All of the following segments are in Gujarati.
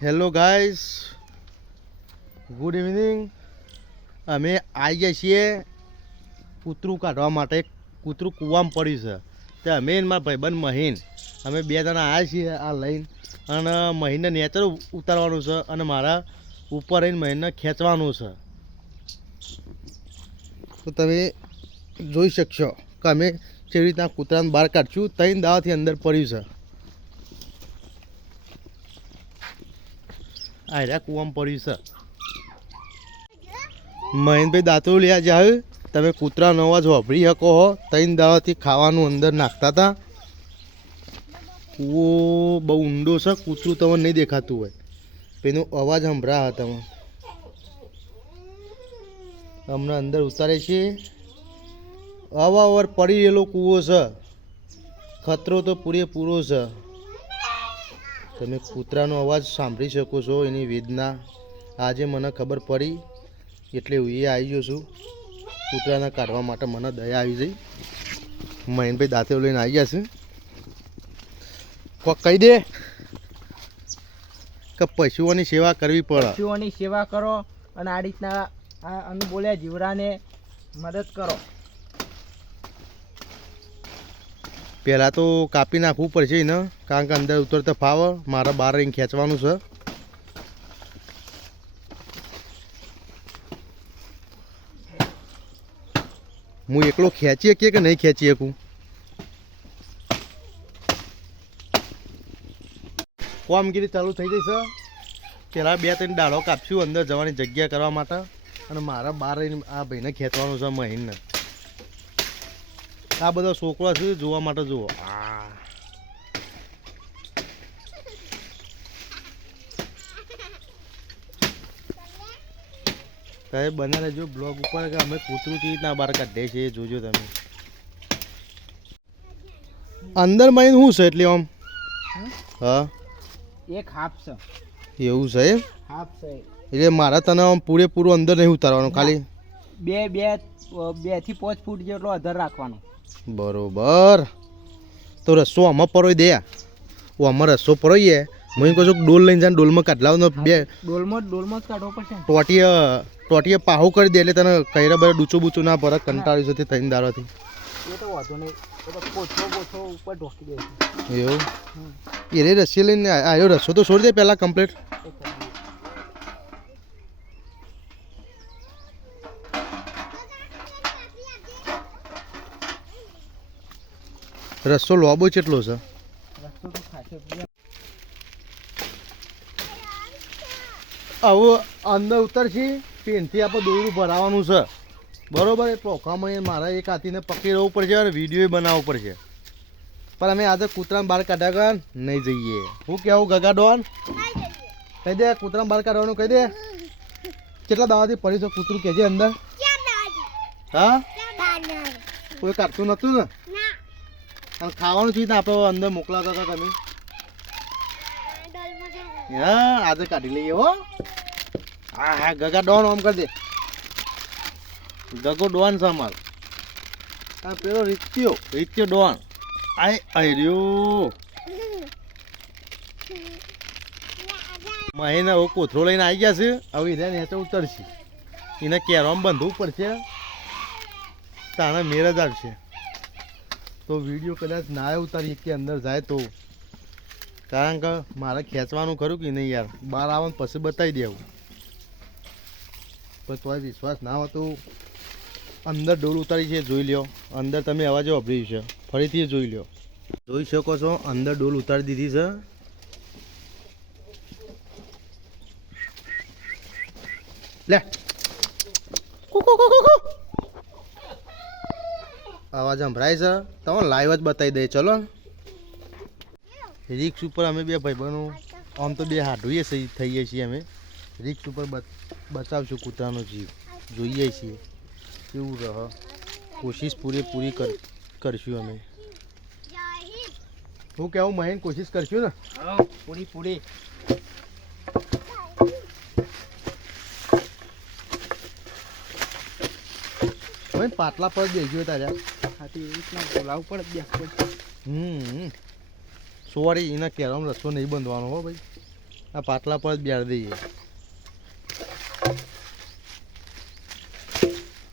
Hello guys, good evening. અમે આવી ગયા છીએ કૂતરું કાઢવા માટે. કૂતરું કૂવામાં પડ્યું છે તે અમે મારા ભાઈબંધ મહીન અમે બે જણા આવ્યા છીએ આ લઈને. અને મહીનને નેચર ઉતારવાનું છે અને મારા ઉપર રહીને મહીનને ખેંચવાનું છે. તો તમે જોઈ શકશો કે અમે કેવી રીતના કૂતરાને બહાર કાઢશું. 3 દાવાથી અંદર પડ્યું છે. આ રહ્યા કૂવામાં પડ્યું છે. મહેનભાઈ દાંતો લેવા જાય. તમે કૂતરાનો અવાજ વાપરી શકો હો. 3 દાવાથી ખાવાનું અંદર નાખતા હતા. કૂવો બહુ ઊંડો છે. કૂતરું તમને નહીં દેખાતું હોય એનો અવાજ સંભળા તમે હમણાં અંદર ઉતારે છે. અવાવર પડી રહેલો કૂવો છે. ખતરો તો પૂરેપૂરો છે. તમે કૂતરાનો અવાજ સાંભળી શકો છો, એની વેદના. આજે મને ખબર પડી એટલે હું એ આવી ગયો છું કૂતરાને કાઢવા માટે. મને દયા આવી જઈ. મહેનભાઈ દાંતે લઈને આવી ગયા છે. કોક કહી દે કે પશુઓની સેવા કરવી પડે. પશુઓની સેવા કરો અને આ રીતના અનુબોલ્યા જીવડાને મદદ કરો. પહેલાં તો કાપી નાખવું પડશે ને, કારણ કે અંદર ઉતરતા ફાવે. મારે બહાર રહીને ખેંચવાનું છે. હું એકલો ખેંચી શકીએ કે નહીં ખેંચી શકું? કામગીરી ચાલુ થઈ જઈ છે. પહેલાં 2-3 ડાળો કાપશું અંદર જવાની જગ્યા કરવા માટે. અને મારા બહાર રહીને આ ભાઈને ખેંચવાનું છે, મહીનને. આ બધા છોકરા છે જોવા માટે. જુઓ, તમે બના રહેજો બ્લોગ ઉપર કે અમે કૂતરું કેવી રીતના બહાર કાઢીએ છીએ એ જોજો તમે. અંદર મહીન શું છે એટલે આમ? હા, એક હાફ છે. એવું છે એમ? હાફ છે એટલે મારા તને આમ પૂરેપૂરું અંદર નહીં ઉતારવાનું, ખાલી 2 થી 5 ફૂટ જેટલો અધર રાખવાનો. બરોબર. તો રસ્સો આમાં પરોઈ દે. આમાં રસ્સો પરોઈએ. હું કહું છું ડોલ લઈને જાય, ડોલમાં કાઢલાવનો. બે ડોલમાં જ કાઢવો પડશે. ટોટીએ પાહું કરી દે એટલે તને કઈરા બધા ડૂચું બૂચું ના પડે. કંટાળ્યું છે 3 દાડાથી. એ તો વાંધો નહીં, એ તો પોછો ઉપર ઢોકી દે. એવું એ રસ્સી લઈને આવ્યો. રસ્સો તો છોડી દે પહેલાં કમ્પ્લીટ. રસ્સો લોબો કેટલો છે? હવે અંદર ઉતરશી પેનથી આપણે દોરું ભરાવાનું છે. બરોબર. એ ટોકામાં મારા એક હાથીને પકડી રહેવું પડશે અને વિડીયો બનાવવો પડશે. પણ અમે આજે કૂતરાને બહાર કાઢ્યા કર નહીં જઈએ. હું કેવું ગગા ડોન? કહી દે કૂતરાને બહાર કાઢવાનું. કહી દે કેટલા દાવાથી પડી છે કૂતરું કહેજે અંદર. હા, કોઈ કાઢતું નતું ને? અને ખાવાનું છે ને આપણે અંદર મોકલાતા હતા તમે. હા, આજે કાઢી લઈએ હો. હા હા, ગગા ડોન ઓમ કરી દે. ગગો ડોન છે અમારો. આ પેલો રીત્યો ડોન. આઈ રહ્યો મહિના હવે કોથરો લઈને આવી ગયા છે. હવે એને નેચે ઉતરશે. એને કેરમ બાંધવું પડશે, તાણે મેળ જ આવશે. તો વિડીયો કદાચ ના ઉતારી કે અંદર જાય તો, કારણ કે મારે ખેંચવાનું ખરું કે નહીં યાર. બહાર આવવાનું પછી બતાવી દેવું. પણ તોય વિશ્વાસ ના હોય તો અંદર ડોલ ઉતારી છે, જોઈ લ્યો. અંદર તમે અવાજ વાપર્યું છે, ફરીથી જોઈ લ્યો. જોઈ શકો છો અંદર ડોલ ઉતારી દીધી છે. લે અવાજ સંભળાય છે. તમે લાઈવ જ બતાવી દે. ચલો, રિક્સ ઉપર અમે બે ભાઈબંધો આમ તો બે હાડુએ થઈએ છીએ. અમે રિક્સ ઉપર બચાવશું કૂતરાનો જીવ. જોઈએ છીએ કેવું રહ. કોશિશ પૂરેપૂરી કરશું અમે. હું કેવું મહેન, કોશિશ કરશું ને પૂરી. પાટલા પર બેસ્યો તાર્યા. બોલાવવું પડે. સોરી, એના કેરમ રસ્તો નહીં બંધવાનો હો ભાઈ. આ પાટલા પર જ બેડ દઈએ.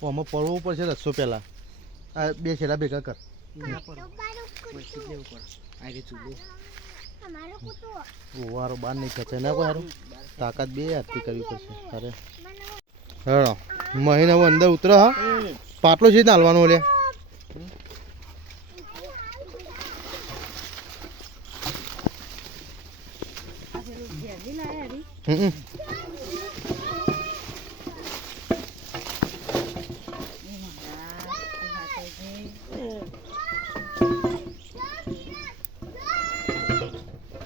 આમાં પડવું પડશે રસ્સો પહેલાં. આ બે છેડા ભેગા કર. ઓવારો બહાર નહીં ખેંચે ના કોઈ સારું. તાકાત બે હાથથી કરવી પડશે. અરે હા મહિને હવે અંદર ઉતરો. હા પાટલો છે હાલવાનો લે.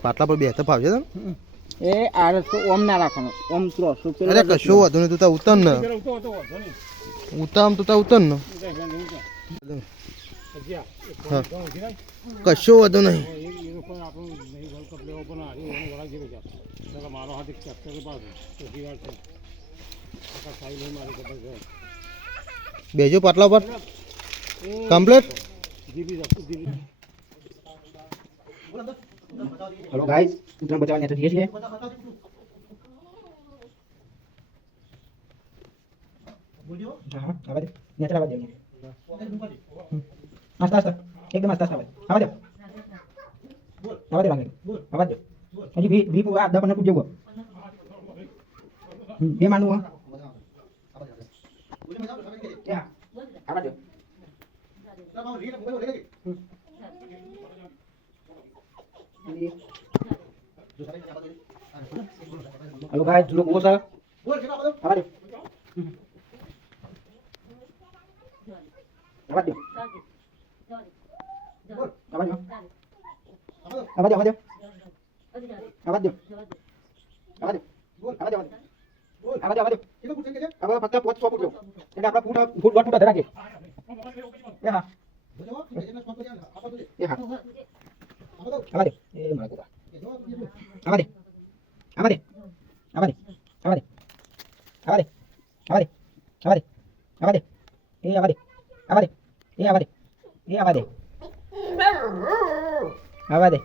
પાટલા પર બેસતા ફાવશે તને? એ આ રસ્તો ઓમ ના રાખવાનો, ઓમ ત્રોસો પેલો અરે કશો વાંધો નહીં, તું તા ઉતર ને. ઉતામ તું તા ઉતર ને. હા કશો વાંધો નહીં. બેજો પાટલા પર કમ્પ્લીટ. हेलो गाइस, उतना बचाव तो ठीक है। हां आवाज नेचर आवाज दे। आस्ता आस्ता एकदम आस्ता आवाज दे। आवाज दे आवाज दे। हजी भी पूरा आधा पन्ना पूछो। ये मानू हां क्या आवाज दे। हेलो गाइस, लोग वो सर आवाज दे। आवाज दे। आवाज दे। आवाज दे। आवाज दे। आवाज दे। आवाज दे। आवाज दे। अब फक्त पोच सो फुट એટલે આપડા ફૂટ ફૂટ ધરા કે એ હા એ હા આવા દે એ મારા ગોબા આવા દે આવા દે આવા દે આવા દે આવા દે આવા દે આવા દે આવા દે એ આવા દે આવા દે એ આવા દે એ આવા દે આવા દે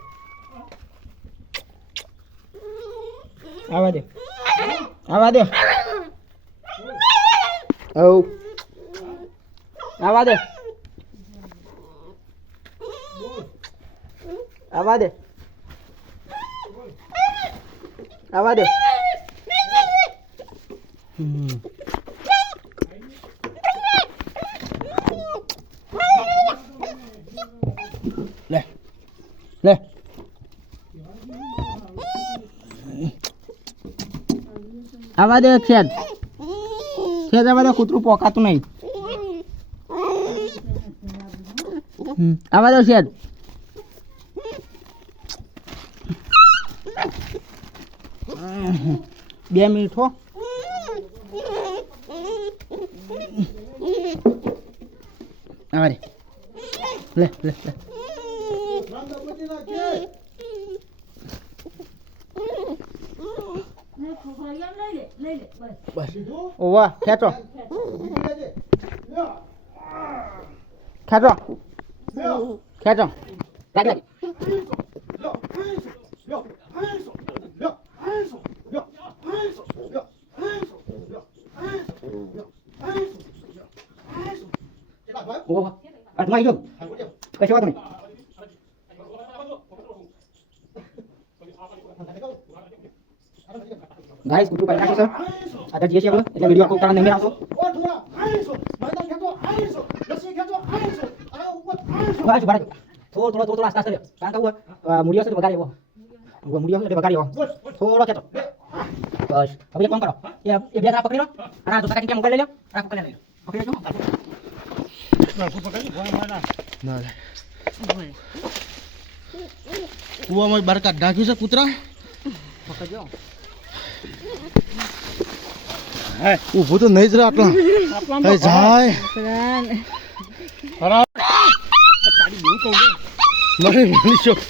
આવા દે આવા દે ઓ આવા દે આવા દે આવા દે લે લે આવા દે ખેડ ખેડ આવા દે કૂતરું પોકાતું નહીં આવા દે ખેડ 2 મિનિટ હો આવા દે લે લે લે બસ ઓવા ખેંચો ખેંચો ખેંચો લાગી ઓવા અટમાઈ ગયો કશો વાત નહીં ગાઈસ કુટુ પાઈ નાખો સર आता જે છે આપણે એટલે વિડિયો આખો ઉતારવા નહીં આવતો બસ બરાબર થોડો આસ્તા આસ્તા કારણ કે મુડિયો છે વગાડી એવો મુડિયો એટલે વગાડી એવો થોડો ખેતો બસ હવે એક કામ કરો એ બે પકડી લો અને આ દોતા કાઢી મોકલી લે આ પકડી લે પકડી લેજો ના લે કુવામાં બહાર કાઢ નાખ્યું છે કૂતરા પકડજો ઊભું તો નહીં જ રહે આટલા જાય મારી મારી શોખ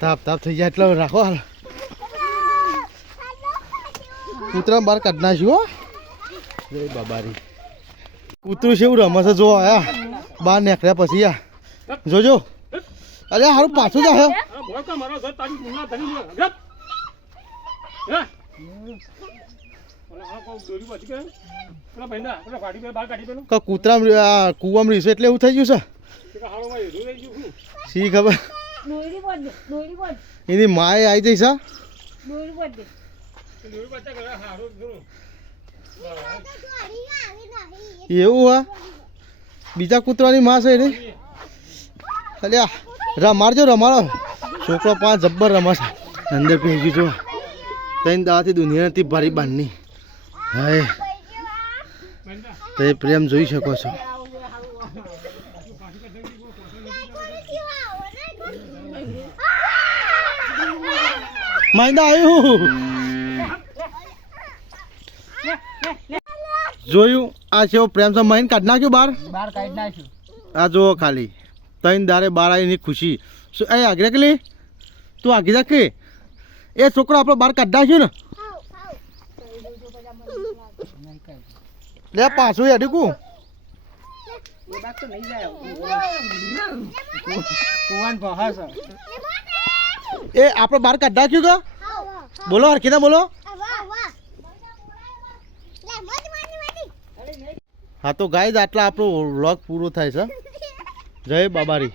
તાપ તાપ થઈ જાય એટલે રાખો હાલ કૂતરા બહાર કાઢ નાખ્યું હો જય બાબારી કૂતરું છે એવું રમે છે જો આયા બહાર નીકળ્યા પછી આ જોજો અરે હારું પાછું જ આવ્યો કૂતરા કુવામાં રીસો એટલે એવું થઈ ગયું છે શી ખબર એની માએ આવી જઈશ હા એવું હા બીજા કૂતરાની માં છે એને અલ્યા રમાડજો રમાડો છોકરો પાંચ જબ્બર રમાશે અંદર ભેગી જો ત્રણ દાવાથી દુનિયા નથી ભારી બાંધની હાય તે પ્રેમ જોઈ શકો છો માયદા આવ્યું જોયું આ છે પ્રેમ સે મહિન કાઢ નાખ્યું બહાર કાઢી નાખ્યું આ જો ખાલી ત્રણ દારે બાર આવીની ખુશી શું એ આગળ કે લે તું આગી જા કે એ છોકરો આપણો બહાર કાઢ નાખ્યો ને લે પાછું હેડી કુ એ આપણે બહાર કાઢ નાખ્યું કે બોલો હરખીના બોલો હા તો ગાઈઝ આટલા આપણો વ્લોગ પૂરો થાય છે જય બાબારી